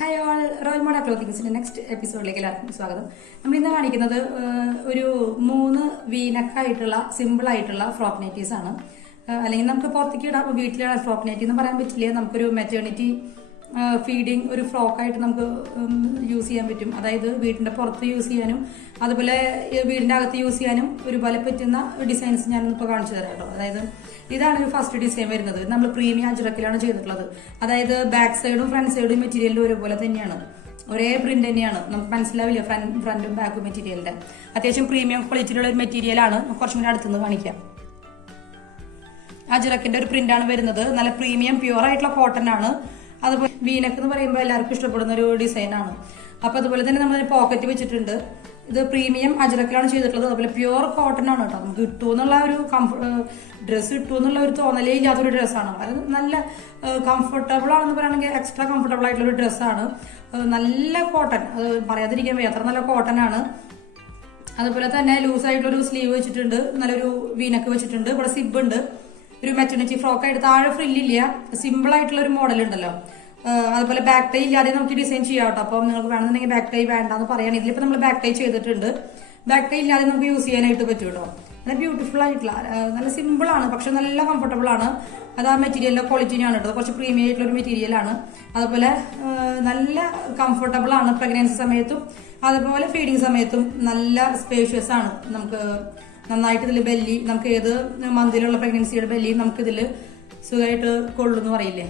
Hi all, royal മോഡ ക്ലോത്തിങ്സിന്റെ next എപ്പിസോഡിലേക്ക് എല്ലാവർക്കും സ്വാഗതം. നമ്മൾ ഇന്ന് കാണിക്കുന്നത് ഒരു 3 വീനക്കായിട്ടുള്ള സിമ്പിൾ ആയിട്ടുള്ള ഫ്രോക്ക് നൈറ്റീസ് ആണ്. അല്ലെങ്കിൽ നമുക്ക് പുറത്തേക്ക് ഇടാം, വീട്ടിലാണ് ഫ്രോക്ക് നൈറ്റി എന്ന് പറയാൻ പറ്റില്ല. നമുക്കൊരു മെറ്റേണിറ്റി ഫീഡിങ് ഒരു ഫ്രോക്കായിട്ട് നമുക്ക് യൂസ് ചെയ്യാൻ പറ്റും. അതായത് വീടിന്റെ പുറത്ത് യൂസ് ചെയ്യാനും അതുപോലെ വീടിന്റെ അകത്ത് യൂസ് ചെയ്യാനും ഒരുപോലെ പറ്റുന്ന ഡിസൈൻസ് ഞാനിപ്പോൾ കാണിച്ചു തരാം കേട്ടോ. അതായത് ഇതാണ് ഒരു ഫസ്റ്റ് ഡിസൈൻ വരുന്നത്. നമ്മൾ പ്രീമിയം അജ്രക്കിലാണ് ചെയ്തിട്ടുള്ളത്. അതായത് ബാക്ക് സൈഡും ഫ്രണ്ട് സൈഡും മെറ്റീരിയലും ഒരുപോലെ തന്നെയാണ്, ഒരേ പ്രിന്റ് തന്നെയാണ്. നമുക്ക് മനസ്സിലാവില്ല ഫ്രണ്ടും ബാക്കും മെറ്റീരിയലിന്റെ. അത്യാവശ്യം പ്രീമിയം ക്വാളിറ്റിയിലുള്ള ഒരു മെറ്റീരിയലാണ്. കുറച്ചും കൂടി അടുത്തുനിന്ന് കാണിക്കാം. അജ്രക്കിന്റെ ഒരു പ്രിന്റ് ആണ് വരുന്നത്. നല്ല പ്രീമിയം പ്യുവർ ആയിട്ടുള്ള കോട്ടൺ ആണ്. അതുപോലെ വീനക്ക് എന്ന് പറയുമ്പോൾ എല്ലാവർക്കും ഇഷ്ടപ്പെടുന്ന ഒരു ഡിസൈൻ ആണ്. അപ്പൊ അതുപോലെ തന്നെ നമ്മൾ പോക്കറ്റ് വെച്ചിട്ടുണ്ട്. ഇത് പ്രീമിയം അജ്രക്കിലാണ് ചെയ്തിട്ടുള്ളത്. അതുപോലെ പ്യുവർ കോട്ടൺ ആണ് കേട്ടോ. നമുക്ക് കിട്ടുമെന്നുള്ള ഒരു ഡ്രസ്സ് കിട്ടുമെന്നുള്ള ഒരു തോന്നലേ ഇല്ലാത്തൊരു ഡ്രസ്സാണ്. അത് നല്ല കംഫർട്ടബിൾ ആണെന്ന് പറയുകയാണെങ്കിൽ എക്സ്ട്രാ കംഫർട്ടബിൾ ആയിട്ടുള്ള ഒരു ഡ്രസ്സാണ്. നല്ല കോട്ടൺ, അത് പറയാതിരിക്കാൻ വയ്യ, അത്ര നല്ല കോട്ടൺ ആണ്. അതുപോലെ തന്നെ ലൂസ് ആയിട്ടുള്ളൊരു സ്ലീവ് വെച്ചിട്ടുണ്ട്, നല്ലൊരു വീനക്ക് വെച്ചിട്ടുണ്ട്. ഇവിടെ സിബ് ഉണ്ട്. ഒരു മെറ്റർണിറ്റി ഫ്രോക്ക് ആയിട്ട് താഴെ ഫ്രില്ലില്ല, സിമ്പിൾ ആയിട്ടുള്ള ഒരു മോഡൽ ഉണ്ടല്ലോ. അതുപോലെ ബാക്ക് ടൈ ഇല്ലാതെ നമുക്ക് ഡിസൈൻ ചെയ്യാം കേട്ടോ. അപ്പം നിങ്ങൾക്ക് വേണമെന്നുണ്ടെങ്കിൽ ബാക്ക് ടൈ വേണ്ടെന്ന് പറയുകയാണ്. ഇതിലിപ്പോൾ നമ്മൾ ബാക്ക് ടൈ ചെയ്തിട്ടുണ്ട്. ബാക്ക് ടൈ ഇല്ലാതെ നമുക്ക് യൂസ് ചെയ്യാനായിട്ട് പറ്റും കേട്ടോ. നല്ല ബ്യൂട്ടിഫുൾ ആയിട്ടുള്ള നല്ല സിമ്പിൾ ആണ്, പക്ഷെ നല്ല കംഫർട്ടബിൾ ആണ്. അത് ആ മെറ്റീരിയലിന്റെ ക്വാളിറ്റിയാണ് കേട്ടോ. കുറച്ച് പ്രീമിയം ആയിട്ടുള്ള ഒരു മെറ്റീരിയൽ ആണ്. അതുപോലെ നല്ല കംഫർട്ടബിൾ ആണ് പ്രഗ്നൻസി സമയത്തും അതുപോലെ ഫീഡിങ് സമയത്തും. നല്ല സ്പേഷ്യസ് ആണ്. നമുക്ക് നന്നായിട്ട് ഇതിൽ ബെല്ലി, നമുക്ക് ഏത് മന്തിലുള്ള പ്രഗ്നൻസിയുടെ ബെല്ലിയും നമുക്ക് ഇതിൽ സുഖമായിട്ട് കൊള്ളുന്നു പറയില്ലേ.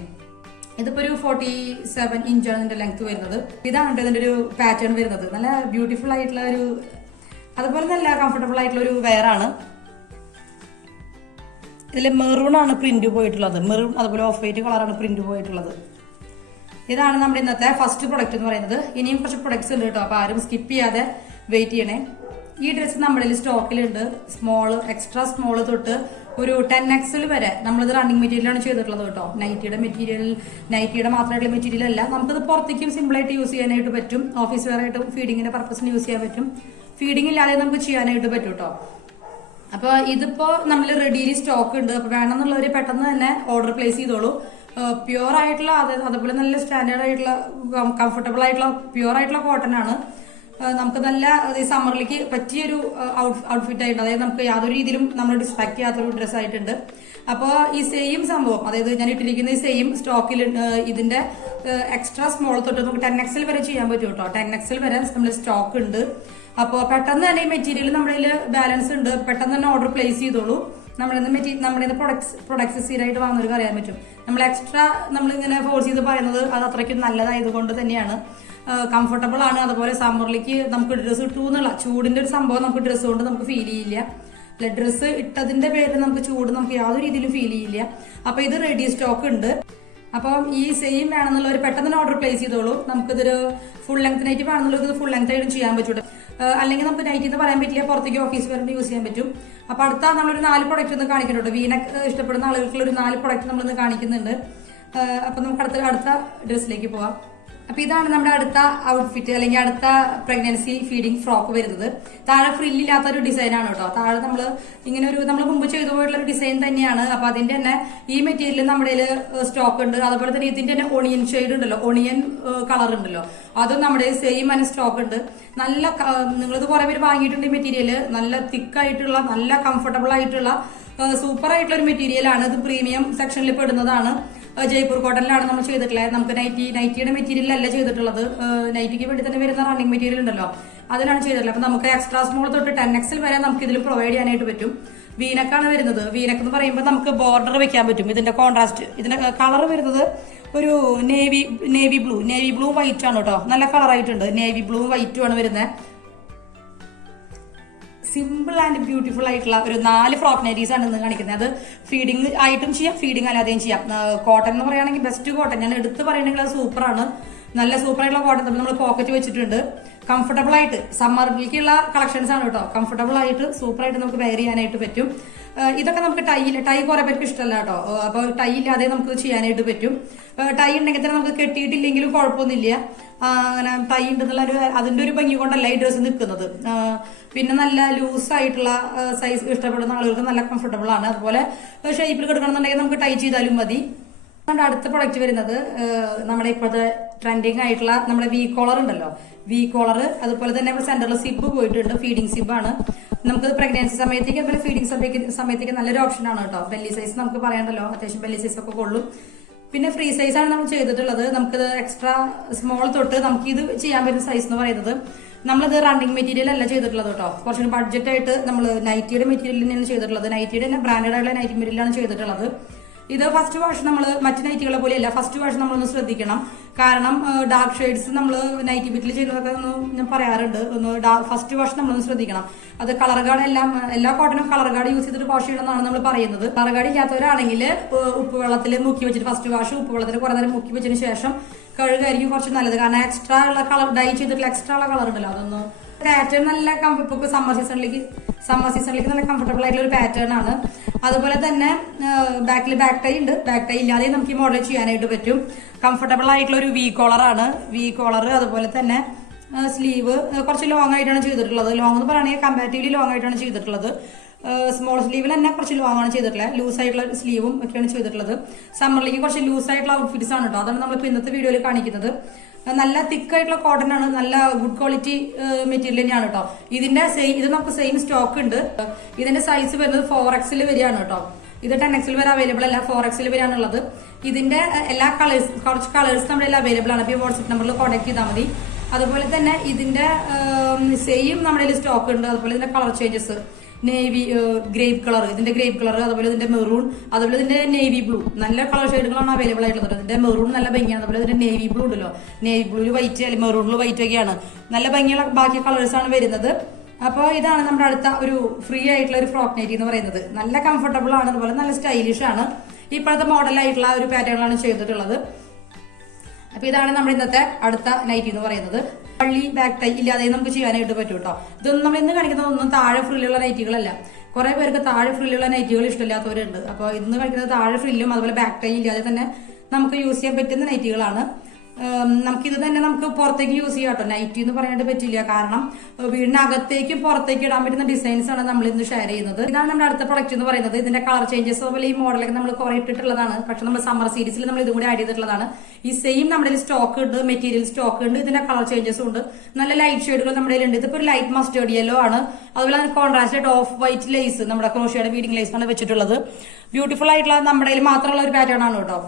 ഇതിപ്പോ ഒരു 47 ഇഞ്ചാണ് ഇതിന്റെ ലെങ്ത് വരുന്നത്. ഇതാണ് ഇതിന്റെ ഒരു പാറ്റേൺ വരുന്നത്. നല്ല ബ്യൂട്ടിഫുൾ ആയിട്ടുള്ള ഒരു, അതുപോലെ നല്ല കംഫർട്ടബിൾ ആയിട്ടുള്ള ഒരു വെയർ ആണ്. ഇതിൽ മെറൂൺ ആണ് പ്രിന്റ് പോയിട്ടുള്ളത്. മെറൂൺ അതുപോലെ ഓഫ് വൈറ്റ് കളറാണ് പ്രിന്റ് പോയിട്ടുള്ളത്. ഇതാണ് നമ്മുടെ ഇന്നത്തെ ഫസ്റ്റ് പ്രൊഡക്റ്റ് എന്ന് പറയുന്നത്. ഇനിയും കുറച്ച് പ്രൊഡക്ട്സ് ഉണ്ട് കേട്ടോ. അപ്പൊ ആരും സ്കിപ്പ് ചെയ്യാതെ വെയിറ്റ് ചെയ്യണേ. ഈ ഡ്രസ്സ് നമ്മുടെ സ്റ്റോക്കിലുണ്ട്. സ്മോള്, എക്സ്ട്രാ സ്മോള് തൊട്ട് ഒരു 10XL വരെ നമ്മളിത് റണ്ണിങ് മെറ്റീരിയലാണ് ചെയ്തിട്ടുള്ളത് കേട്ടോ. നൈറ്റിയുടെ മാത്രമായിട്ടുള്ള മെറ്റീരിയൽ അല്ല. നമുക്കിത് പുറത്തേക്കും സിമ്പിളായിട്ട് യൂസ് ചെയ്യാനായിട്ട് പറ്റും. ഓഫീസ് വെയർ ആയിട്ട് ഫീഡിങ്ങിന്റെ പർപ്പസിന് യൂസ് ചെയ്യാൻ പറ്റും. ഫീഡിങ് ഇല്ലാതെ നമുക്ക് ചെയ്യാനായിട്ട് പറ്റും കേട്ടോ. അപ്പൊ ഇതിപ്പോ നമ്മൾ റെഡിലി സ്റ്റോക്ക് ഉണ്ട്. അപ്പൊ വേണമെന്നുള്ളവര് പെട്ടെന്ന് തന്നെ ഓർഡർ പ്ലേസ് ചെയ്തോളൂ. പ്യുവർ ആയിട്ടുള്ള, അതുപോലെ നല്ല സ്റ്റാൻഡേർഡ് ആയിട്ടുള്ള കംഫർട്ടബിൾ ആയിട്ടുള്ള പ്യുവർ ആയിട്ടുള്ള കോട്ടൺ ആണ്. നമുക്ക് നല്ല സമ്മറിലേക്ക് പറ്റിയൊരു ഔട്ട്ഫിറ്റ് ആയിട്ട്, അതായത് നമുക്ക് യാതൊരു രീതിയിലും നമ്മൾ ഡിസ്ട്രാക്ട് ചെയ്യാത്തൊരു ഡ്രസ്സ് ആയിട്ടുണ്ട്. അപ്പോൾ ഈ സെയിം സംഭവം, അതായത് ഞാൻ ഇട്ടിരിക്കുന്ന ഈ സെയിം സ്റ്റോക്കിൽ ഇതിന്റെ എക്സ്ട്രാ സ്മോൾ തൊട്ട് നമുക്ക് 10XL വരെ ചെയ്യാൻ പറ്റും കേട്ടോ. 10XL വരെ നമ്മൾ സ്റ്റോക്ക് ഉണ്ട്. അപ്പോൾ പെട്ടെന്ന് തന്നെ ഈ മെറ്റീരിയൽ നമ്മുടെ ബാലൻസ് ഉണ്ട്. പെട്ടെന്ന് തന്നെ ഓർഡർ പ്ലേസ് ചെയ്തോളൂ. നമ്മുടെ പ്രൊഡക്ട്സ് സ്ഥിരമായിട്ട് വാങ്ങുന്നവർക്ക് അറിയാൻ പറ്റും. നമ്മൾ എക്സ്ട്രാ നമ്മളിങ്ങനെ ഫോഴ്സ് ചെയ്ത് പറയുന്നത് അത് അത്രയ്ക്കും നല്ലതായതുകൊണ്ട് തന്നെയാണ്. കംഫർട്ടബിൾ ആണ്. അതുപോലെ സമ്മറിലേക്ക് നമുക്ക് ഡ്രസ്സ് ഇട്ടു എന്നുള്ള ചൂടിന്റെ ഒരു സംഭവം നമുക്ക് ഡ്രസ്സ് കൊണ്ട് നമുക്ക് ഫീൽ ചെയ്യില്ല. ഡ്രസ്സ് ഇട്ടതിന്റെ പേരിൽ നമുക്ക് ചൂട് നമുക്ക് യാതൊരു രീതിയിലും ഫീൽ ചെയ്യില്ല. അപ്പൊ ഇത് റെഡി സ്റ്റോക്ക് ഉണ്ട്. അപ്പം ഈ സെയിം വേണമെന്നുള്ള ഒരു പെട്ടെന്ന് ഓർഡർ പ്ലേസ് ചെയ്തോളൂ. നമുക്കിതൊരു ഫുൾ ലെങ്ത് നൈറ്റ് വേണമെന്നുള്ളത് ഫുൾ ലെങ്ത് ആയിട്ടും ചെയ്യാൻ പറ്റും. അല്ലെങ്കിൽ നമുക്ക് നൈറ്റ് എന്ന് പറയാൻ പറ്റില്ല, പുറത്തേക്ക് ഓഫീസ് വരെ യൂസ് ചെയ്യാൻ പറ്റും. അപ്പൊ അടുത്ത നമ്മളൊരു 4 പ്രൊഡക്റ്റ് ഒന്ന് കാണിക്കുന്നുണ്ട്. വീനക്ക് ഇഷ്ടപ്പെടുന്ന ആളുകൾക്കുള്ള ഒരു 4 പ്രൊഡക്റ്റ് നമ്മളിന്ന് കാണിക്കുന്നുണ്ട്. അപ്പൊ നമുക്ക് അടുത്ത ഡ്രസ്സിലേക്ക് പോവാം. അപ്പൊ ഇതാണ് നമ്മുടെ അടുത്ത ഔട്ട്ഫിറ്റ്, അല്ലെങ്കിൽ അടുത്ത പ്രഗ്നൻസി ഫീഡിങ് ഫ്രോക്ക് വരുന്നത്. താഴെ ഫ്രില്ലില്ലാത്ത ഒരു ഡിസൈൻ ആണ് കേട്ടോ. താഴെ നമ്മൾ മുമ്പ് ചെയ്തു പോയിട്ടുള്ള ഒരു ഡിസൈൻ തന്നെയാണ്. അപ്പൊ അതിന്റെ തന്നെ ഈ മെറ്റീരിയൽ നമ്മുടെ സ്റ്റോക്ക് ഉണ്ട്. അതുപോലെ തന്നെ ഇതിന്റെ തന്നെ ഒണിയൻ ഷെയ്ഡ് ഉണ്ടല്ലോ, ഒണിയൻ കളർ ഉണ്ടല്ലോ, അതും നമ്മുടെ സെയിം തന്നെ സ്റ്റോക്ക് ഉണ്ട്. നല്ല നിങ്ങളിത് കുറെ പേര് വാങ്ങിയിട്ടുണ്ട്. ഈ മെറ്റീരിയൽ നല്ല തിക്കായിട്ടുള്ള, നല്ല കംഫർട്ടബിൾ ആയിട്ടുള്ള, സൂപ്പർ ആയിട്ടുള്ള ഒരു മെറ്റീരിയൽ ആണ്. ഇത് പ്രീമിയം സെക്ഷനിൽ പെടുന്നതാണ്. ജയ്പൂർ കോട്ടണിലാണ് നമ്മൾ ചെയ്തിട്ടുള്ളത്. നമുക്ക് നൈറ്റിയുടെ മെറ്റീരിയൽ അല്ല ചെയ്തിട്ടുള്ളത്. നൈറ്റിക്ക് വേണ്ടി തന്നെ വരുന്ന റണ്ണിങ് മെറ്റീരിയൽ ഉണ്ടല്ലോ, അതിലാണ് ചെയ്തിട്ടുള്ളത്. അപ്പൊ നമുക്ക് എക്സ്ട്രാ സ്മോൾ തൊട്ട് 10XL വരെ നമുക്ക് ഇതിൽ പ്രൊവൈഡ് ചെയ്യാനായിട്ട് പറ്റും. വീനക്കാണ് വരുന്നത്. വീനക്ക് എന്ന് പറയുമ്പോൾ നമുക്ക് ബോർഡർ വെക്കാൻ പറ്റും. ഇതിന്റെ കോൺട്രാസ്റ്റ്, ഇതിന്റെ കളർ വരുന്നത് ഒരു നേവി ബ്ലൂ വൈറ്റ് ആണ് കേട്ടോ. നല്ല കളർ ആയിട്ടുണ്ട്. നേവി ബ്ലൂ വൈറ്റും ആണ് വരുന്നത്. സിമ്പിൾ ആൻഡ് ബ്യൂട്ടിഫുൾ ആയിട്ടുള്ള ഒരു 4 ഫ്രോക്ക് നൈറ്റീസ് ആണ് ഇന്ന് കാണിക്കുന്നത്. അത് ഫീഡിങ് ആയിട്ടും ചെയ്യാം, ഫീഡിങ് അല്ലാതെയും ചെയ്യാം. കോട്ടൺ എന്ന് പറയുകയാണെങ്കിൽ ബെസ്റ്റ് കോട്ടൺ. ഞാൻ എടുത്ത് പറയുകയാണെങ്കിൽ അത് സൂപ്പറാണ്. നല്ല സൂപ്പർ ആയിട്ടുള്ള കോട്ടൺ നമ്മൾ പോക്കറ്റ് വെച്ചിട്ടുണ്ട്. കംഫർട്ടബിൾ ആയിട്ട് സമ്മറിലേക്കുള്ള കളക്ഷൻസ് ആണ് കേട്ടോ. കംഫർട്ടബിൾ ആയിട്ട് സൂപ്പർ ആയിട്ട് നമുക്ക് വെയർ ചെയ്യാനായിട്ട് പറ്റും. ഇതൊക്കെ നമുക്ക് ടൈ കുറെ പേർക്ക് ഇഷ്ടമല്ല കേട്ടോ. അപ്പൊ ടൈ ഇല്ലാതെ നമുക്ക് ചെയ്യാനായിട്ട് പറ്റും. ടൈ ഉണ്ടെങ്കിൽ തന്നെ നമുക്ക് കെട്ടിയിട്ടില്ലെങ്കിലും കുഴപ്പമൊന്നുമില്ല. അങ്ങനെ ടൈ ഉണ്ടെന്നുള്ള അതിന്റെ ഒരു ഭംഗി കൊണ്ടല്ല ഈ ഡ്രസ്സ് നിൽക്കുന്നത്. പിന്നെ നല്ല ലൂസ് ആയിട്ടുള്ള സൈസ് ഇഷ്ടപ്പെടുന്ന ആളുകൾക്ക് നല്ല കംഫർട്ടബിൾ ആണ്. അതുപോലെ ഷേപ്പിൽ കിടക്കണമെന്നുണ്ടെങ്കിൽ നമുക്ക് ടൈ ചെയ്താലും മതി. അടുത്ത പ്രൊഡക്റ്റ് വരുന്നത് നമ്മുടെ ഇപ്പോഴത്തെ ട്രെൻഡിങ് ആയിട്ടുള്ള നമ്മുടെ വി കോളർ ഉണ്ടല്ലോ, വി കോളർ. അതുപോലെ തന്നെ നമ്മുടെ സെന്ററിൽ സിബ് പോയിട്ടുണ്ട്, ഫീഡിംഗ് സിബാണ്. നമുക്ക് പ്രഗ്നൻസി സമയത്തേക്ക് അതുപോലെ ഫീഡിംഗ് സമയത്തേക്ക് നല്ലൊരു ഓപ്ഷൻ ആണ് കേട്ടോ. ബെല്ലി സൈസ് നമുക്ക് പറയണ്ടല്ലോ, അത്യാവശ്യം ബെല്ലി സൈസ് ഒക്കെ കൊള്ളും. പിന്നെ ഫ്രീ സൈസ് ആണ് നമ്മൾ ചെയ്തിട്ടുള്ളത്. നമുക്കിത് എക്സ്ട്രാ സ്മോൾ തൊട്ട് നമുക്ക് ഇത് ചെയ്യാൻ പറ്റുന്ന സൈസ് എന്ന് പറയുന്നത്, നമ്മളിത് റണ്ണിങ് മെറ്റീരിയൽ അല്ല ചെയ്തിട്ടുള്ളത് കേട്ടോ. കുറച്ചുകൂടി ബഡ്ജറ്റ് ആയിട്ട് നമ്മൾ നൈറ്റിയുടെ മെറ്റീരിയൽ തന്നെയാണ് ചെയ്തിട്ടുള്ളത്. നൈറ്റിയുടെ തന്നെ ബ്രാൻഡഡ് ആയിട്ടുള്ള നൈറ്റി മെറ്റീരിയലാണ് ചെയ്തിട്ടുള്ളത്. ഇത് ഫസ്റ്റ് വാഷ് നമ്മൾ മറ്റു നൈറ്റികളെ പോലെയല്ല, ഫസ്റ്റ് വാഷ് നമ്മളൊന്ന് ശ്രദ്ധിക്കണം. കാരണം ഡാർക്ക് ഷെയ്ഡ്സ് നമ്മൾ നൈറ്റി ബിറ്റിൽ ചെയ്യുന്നതൊക്കെ ഒന്ന് ഞാൻ പറയാറുണ്ട്, ഒന്ന് ഫസ്റ്റ് വാഷ് നമ്മളൊന്ന് ശ്രദ്ധിക്കണം. അത് കളർ ഗാർഡ് എല്ലാ കോട്ടനും കളർ ഗാർഡ് യൂസ് ചെയ്തിട്ട് വാഷ് ചെയ്യണമെന്നാണ് നമ്മൾ പറയുന്നത്. കളർ ഗാർഡ് ഇല്ലാത്തവരാണെങ്കിൽ ഉപ്പ് വെള്ളത്തിൽ മുക്കി വെച്ചിട്ട് ഫസ്റ്റ് വാഷ് ഉപ്പ് വെള്ളത്തിൽ കുറെ നേരം മുക്കി വെച്ചതിന് ശേഷം കഴുകായിരിക്കും കുറച്ച് നല്ലത്. കാരണം എക്സ്ട്രാ ഉള്ള കളർ ഡൈ ചെയ്തിട്ടുള്ള എക്സ്ട്രാ ഉള്ള കളർ ഉണ്ടല്ലോ, അതൊന്നും പാറ്റേൺ നല്ല ഇപ്പൊ സമ്മർ സീസണിലേക്ക് നല്ല കംഫർട്ടബിൾ ആയിട്ടുള്ള ഒരു പാറ്റേൺ ആണ്. അതുപോലെ തന്നെ ബാക്കിൽ ബാക്ക് ടൈ ഉണ്ട്. ബാക്ക് ടൈ ഇല്ലാതെ നമുക്ക് ഈ മോഡൽ ചെയ്യാനായിട്ട് പറ്റും. കംഫർട്ടബിൾ ആയിട്ടുള്ള ഒരു വി കോളർ ആണ്. വി കോളർ അതുപോലെ തന്നെ സ്ലീവ് കുറച്ച് ലോങ് ആയിട്ടാണ് ചെയ്തിട്ടുള്ളത്. ലോങ് എന്ന് പറയുകയാണെങ്കിൽ കമ്പാരിറ്റീവ്ലി ലോങ് ആയിട്ടാണ് ചെയ്തിട്ടുള്ളത്. സ്മോൾ സ്ലീവിൽ തന്നെ കുറച്ച് ലോങ് ആണ് ചെയ്തിട്ടുള്ളത്. ലൂസ് ആയിട്ടുള്ള സ്ലീവും ഒക്കെയാണ് ചെയ്തിട്ടുള്ളത്. സമ്മറിലേക്ക് കുറച്ച് ലൂസ് ആയിട്ടുള്ള ഔട്ട്ഫിറ്റ്സ് ആണ് കേട്ടോ. അതാണ് നമ്മളിപ്പോൾ ഇന്നത്തെ വീഡിയോയിൽ കാണിക്കുന്നത്. നല്ല തിക്ക് ആയിട്ടുള്ള കോട്ടൺ ആണ്, നല്ല ഗുഡ് ക്വാളിറ്റി മെറ്റീരിയൽ തന്നെയാണ് കേട്ടോ. ഇത് നമുക്ക് സെയിം സ്റ്റോക്ക് ഉണ്ട്. ഇതിന്റെ സൈസ് വരുന്നത് 4XL വരെയാണ് കേട്ടോ. ഇത് 10XL വരെ അവൈലബിൾ അല്ല, 4XL വരെയാണുള്ളത്. ഇതിന്റെ എല്ലാ കുറച്ച് കളേഴ്സ് നമ്മുടെ അവൈലബിൾ ആണ്. അപ്പോൾ വാട്സ്ആപ്പ് നമ്പറിൽ കോൺടാക്ട് ചെയ്താൽ മതി. അതുപോലെ തന്നെ ഇതിന്റെ സെയിം നമ്മുടെ സ്റ്റോക്ക് ഉണ്ട്. അതുപോലെ ഇതിന്റെ colour changes, navy grape colour, ഇതിന്റെ ഗ്രേപ്പ് കളർ, അതുപോലെ ഇതിന്റെ മെറൂൺ, അതുപോലെ ഇതിന്റെ നേവി ബ്ലൂ, നല്ല കളർ ഷെയ്ഡുകളാണ് അവൈലബിൾ ആയിട്ടുള്ളത്. ഇതിന്റെ മെറൂൺ നല്ല ഭംഗിയാണ്. അതുപോലെ ഇതിന്റെ നേവി ബ്ലൂ ഉണ്ടല്ലോ, നേവി ബ്ലൂല് വൈറ്റ് അല്ലെങ്കിൽ മെറൂണിൽ വൈറ്റ് ഒക്കെയാണ്. നല്ല ഭംഗിയുള്ള ബാക്കി കളേഴ്സ് ആണ് വരുന്നത്. അപ്പോൾ ഇതാണ് നമ്മുടെ അടുത്ത ഒരു ഫ്രീ ആയിട്ടുള്ള ഒരു ഫ്രോക്ക് നൈറ്റി എന്ന് പറയുന്നത്. നല്ല കംഫർട്ടബിൾ ആണ്, അതുപോലെ നല്ല സ്റ്റൈലിഷ് ആണ്. ഇപ്പോഴത്തെ മോഡലായിട്ടുള്ള ഒരു പാറ്റേണിലാണ് ചെയ്തിട്ടുള്ളത്. അപ്പൊ ഇതാണ് നമ്മുടെ ഇന്നത്തെ അടുത്ത നൈറ്റി എന്ന് പറയുന്നത്. പള്ളി ബാക്ക് ടൈ ഇല്ലാതെ നമുക്ക് ചെയ്യാനായിട്ട് പറ്റും കേട്ടോ. ഇതൊന്നും നമ്മൾ ഇന്ന് കാണിക്കുന്നതൊന്നും താഴെ ഫ്രില്ലുള്ള നൈറ്റികളല്ല. കുറെ പേർക്ക് താഴെ ഫ്രില്ലുള്ള നൈറ്റികൾ ഇഷ്ടമില്ലാത്തവരുണ്ട്. അപ്പോൾ ഇന്ന് കാണിക്കുന്നത് താഴെ ഫ്രില്ലും അതുപോലെ ബാക്ക് ടൈ ഇല്ലാതെ തന്നെ നമുക്ക് യൂസ് ചെയ്യാൻ പറ്റുന്ന നൈറ്റികളാണ്. നമുക്കിത് തന്നെ നമുക്ക് പുറത്തേക്ക് യൂസ് ചെയ്യാം കേട്ടോ. നൈറ്റി എന്ന് പറയാനായിട്ട് പറ്റില്ല, കാരണം വീടിനകത്തേക്ക് പുറത്തേക്ക് ഇടാൻ പറ്റുന്ന ഡിസൈൻസ് ആണ് നമ്മൾ ഇന്ന് ഷെയർ ചെയ്യുന്നത്. ഇതാണ് നമ്മുടെ അടുത്ത പ്രൊഡക്റ്റ് എന്ന് പറയുന്നത്. ഇതിന്റെ കളർ ചേഞ്ചസ് അതുപോലെ ഈ മോഡലൊക്കെ നമ്മൾ കുറെ ഇട്ടിട്ടുള്ളതാണ്. പക്ഷെ നമ്മൾ സമ്മർ സീരീസിൽ നമ്മൾ ഇതും കൂടി ആഡ് ചെയ്തിട്ടുള്ളതാണ്. ഈ സെയിം നമ്മുടെ സ്റ്റോക്ക് ഉണ്ട്, മെറ്റീരിയൽ സ്റ്റോക്ക് ഉണ്ട്. ഇതിന്റെ കളർ ചേഞ്ചസും ഉണ്ട്. നല്ല ലൈറ്റ് ഷെയ്ഡുകൾ നമ്മുടെ ഉണ്ട്. ഇതിപ്പോ ഒരു ലൈറ്റ് മസ്റ്റേർഡ് യെല്ലോ ആണ്. അതുപോലെ കോൺട്രാസ്റ്റ് ആയിട്ട് ഓഫ് വൈറ്റ് ലേസ്, നമ്മുടെ ക്രോഷ്യയുടെ ബീഡിംഗ് ലേസ് ആണ് വെച്ചിട്ടുള്ളത്. ബ്യൂട്ടിഫുൾ ആയിട്ടുള്ള നമ്മുടെ കയ്യിൽ മാത്രമുള്ള ഒരു പാറ്റേൺ ആണ് കേട്ടോ.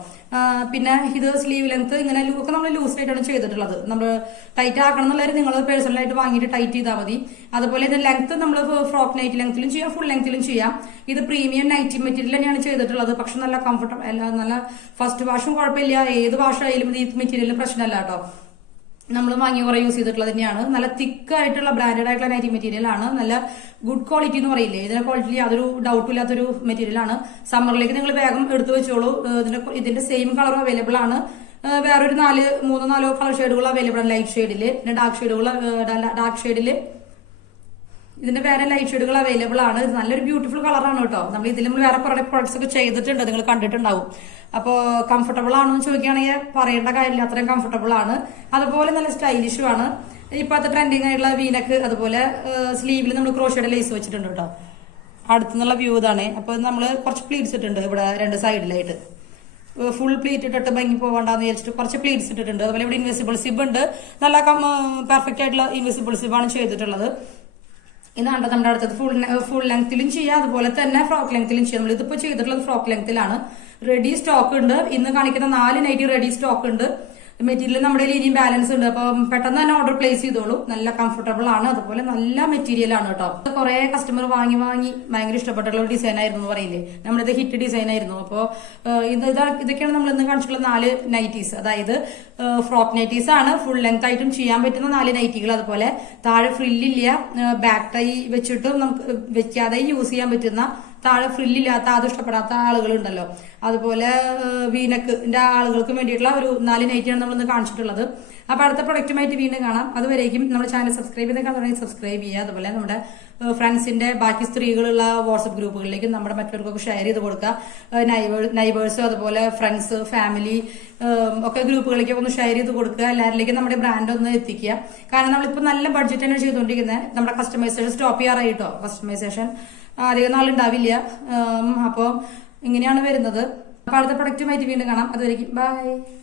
പിന്നെ ഇത് സ്ലീവ് ലെങ്ത് ഇങ്ങനെ ഒക്കെ നമ്മൾ ലൂസ് ആയിട്ടാണ് ചെയ്തിട്ടുള്ളത്. നമ്മൾ ടൈറ്റ് ആക്കണം എന്നുള്ളവർ നിങ്ങൾ പേഴ്സണലായിട്ട് വാങ്ങിയിട്ട് ടൈറ്റ് ചെയ്താൽ മതി. അതുപോലെ ഇത് ലെങ്ത് നമ്മൾ ഫ്രോക്ക് നൈറ്റ് ലെങ്ത്തിലും ചെയ്യാം, ഫുൾ ലെങ്ത്തിലും ചെയ്യാം. ഇത് പ്രീമിയം നൈറ്റി മെറ്റീരിയൽ തന്നെയാണ് ചെയ്തിട്ടുള്ളത്. പക്ഷെ നല്ല കംഫർട്ടബിൾ, നല്ല ഫസ്റ്റ് വാഷും കുഴപ്പമില്ല, ഏത് വാഷായാലും ഈ മെറ്റീരിയൽ പ്രശ്നമല്ല കേട്ടോ. നമ്മൾ വാങ്ങി കുറെ യൂസ് ചെയ്തിട്ടുള്ളത് തന്നെയാണ്. നല്ല തിക്ക് ആയിട്ടുള്ള ബ്രാൻഡഡ് ആയിട്ടുള്ള നൈറ്റി മെറ്റീരിയൽ ആണ്. നല്ല ഗുഡ് ക്വാളിറ്റി എന്ന് പറയില്ലേ, ഇതിന്റെ ക്വാളിറ്റി യാതൊരു ഡൗട്ടും ഇല്ലാത്തൊരു മെറ്റീരിയൽ ആണ്. സമ്മറിലേക്ക് നിങ്ങൾ വേഗം എടുത്തു വെച്ചോളൂ. ഇതിന്റെ സെയിം കളർ അവൈലബിൾ ആണ്. വേറൊരു 3-4 കളർ ഷെയ്ഡുകൾ അവൈലബിൾ ആണ്. ലൈറ്റ് ഷെയ്ഡില്, പിന്നെ ഡാർക്ക് ഷെയ്ഡില് ഇതിന്റെ വേറെ ലൈറ്റ് ഷെയ്ഡുകൾ അവൈലബിൾ ആണ്. ഇത് നല്ലൊരു ബ്യൂട്ടിഫുൾ കളറാണ് കേട്ടോ. നമ്മൾ ഇതിൽ വേറെ കുറെ പ്രൊഡക്ട്സ് ഒക്കെ ചെയ്തിട്ടുണ്ട്, നിങ്ങൾ കണ്ടിട്ടുണ്ടാവും. അപ്പോൾ കംഫർട്ടബിൾ ആണോ എന്ന് ചോദിക്കുകയാണെങ്കിൽ പറയേണ്ട കാര്യമില്ല, അത്രയും കംഫർട്ടബിൾ ആണ്. അതുപോലെ നല്ല സ്റ്റൈലിഷും ആണ്. ഇപ്പോഴത്തെ ട്രെൻഡിങ് ആയിട്ടുള്ള വീനക്ക്, അതുപോലെ സ്ലീവിൽ നമ്മൾ ക്രോഷ്യയുടെ ലേസ് വെച്ചിട്ടുണ്ട് കേട്ടോ. അടുത്തുനിന്നുള്ള വ്യൂ ഇതാണ്. അപ്പോൾ നമ്മൾ കുറച്ച് പ്ലീറ്റ്സ് ഇട്ടിട്ടുണ്ട് ഇവിടെ 2 സൈഡിലായിട്ട്. ഫുൾ പ്ലീറ്റ് ഇട്ടിട്ട് ഭംഗി പോകണ്ടെന്ന് വിചാരിച്ചിട്ട് കുറച്ച് പ്ലീറ്റ്സ് ഇട്ടിട്ടുണ്ട്. അതുപോലെ ഇവിടെ ഇൻവിസിബിൾ സിബ് ഉണ്ട്. നല്ല പെർഫെക്റ്റ് ആയിട്ടുള്ള ഇൻവിസിബിൾ സിബാണ് ചെയ്തിട്ടുള്ളത്. ഇതാണ് നമ്മുടെ അടുത്തത്. ഫുൾ ലെങ്ത്തിലും ചെയ്യാം, അതുപോലെ തന്നെ ഫ്രോക്ക് ലെങ്ത്തിലും ചെയ്യാം. നമ്മൾ ഇതിപ്പോ ചെയ്തിട്ടുള്ളത് ഫ്രോക്ക് ലെങ്ത്തിലാണ്. റെഡി സ്റ്റോക്ക് ഉണ്ട്. ഇന്ന് കാണിക്കുന്ന 4 നൈറ്റി റെഡി സ്റ്റോക്ക് ഉണ്ട്. മെറ്റീരിയൽ നമ്മുടെ ഇനിയും ബാലൻസ് ഉണ്ട്. അപ്പം പെട്ടെന്ന് തന്നെ ഓർഡർ പ്ലേസ് ചെയ്തോളൂ. നല്ല കംഫർട്ടബിൾ ആണ്, അതുപോലെ നല്ല മെറ്റീരിയൽ ആണ് കേട്ടോ. കുറെ കസ്റ്റമർ വാങ്ങി ഭയങ്കര ഇഷ്ടപ്പെട്ടുള്ള ഒരു ഡിസൈൻ ആയിരുന്നു എന്ന് പറയില്ലേ, നമ്മുടെ ഹിറ്റ് ഡിസൈൻ ആയിരുന്നു. അപ്പോൾ ഇതൊക്കെയാണ് നമ്മൾ ഇന്ന് കാണിച്ചിട്ടുള്ള 4 നൈറ്റീസ്. അതായത് ഫ്രോക്ക് നൈറ്റീസ് ആണ്. ഫുൾ ലെങ്ത് ആയിട്ടും ചെയ്യാൻ പറ്റുന്ന 4 നൈറ്റികൾ. അതുപോലെ താഴെ ഫ്രില്ലില്ല, ബാക്ക് ടൈ വെച്ചിട്ടും നമുക്ക് വെക്കാതെ യൂസ് ചെയ്യാൻ പറ്റുന്ന, താഴെ ഫ്രില്ലില്ലാത്ത അത് ഇഷ്ടപ്പെടാത്ത ആളുകളുണ്ടല്ലോ, അതുപോലെ വീനക്കിന്റെ ആളുകൾക്ക് വേണ്ടിയിട്ടുള്ള ഒരു 4 നൈറ്റിയാണ് നമ്മളിന്ന് കാണിച്ചിട്ടുള്ളത്. അപ്പൊ അടുത്ത പ്രൊഡക്റ്റുമായിട്ട് വീണ്ടും കാണാം. അതുവരേക്കും നമ്മുടെ ചാനൽ സബ്സ്ക്രൈബ് ചെയ്തൊക്കെ തുടങ്ങി സബ്സ്ക്രൈബ് ചെയ്യുക. അതുപോലെ നമ്മുടെ ഫ്രണ്ട്സിന്റെ ബാക്കി സ്ത്രീകളുള്ള വാട്സ്ആപ്പ് ഗ്രൂപ്പുകളിലേക്ക് നമ്മുടെ മറ്റവർക്കൊക്കെ ഷെയർ ചെയ്ത് കൊടുക്കുക. നൈബേഴ്സും അതുപോലെ ഫ്രണ്ട്സ്, ഫാമിലി ഒക്കെ ഗ്രൂപ്പുകളിലേക്ക് ഒന്ന് ഷെയർ ചെയ്ത് കൊടുക്കുക. എല്ലാവരിലേക്കും നമ്മുടെ ബ്രാൻഡ് ഒന്ന് എത്തിക്കുക. കാരണം നമ്മളിപ്പോൾ നല്ല ബഡ്ജറ്റ് തന്നെ ചെയ്തുകൊണ്ടിരിക്കുന്നത്. നമ്മുടെ കസ്റ്റമൈസേഷൻ സ്റ്റോപ്പ് ചെയ്യാറായിട്ടോ. കസ്റ്റമൈസേഷൻ അധികം നാളുണ്ടാവില്ല. അപ്പോൾ ഇങ്ങനെയാണ് വരുന്നത്. അപ്പോൾ അടുത്ത പ്രൊഡക്റ്റുമായിട്ട് വീണ്ടും കാണാം. അതുവരെയും ബൈ.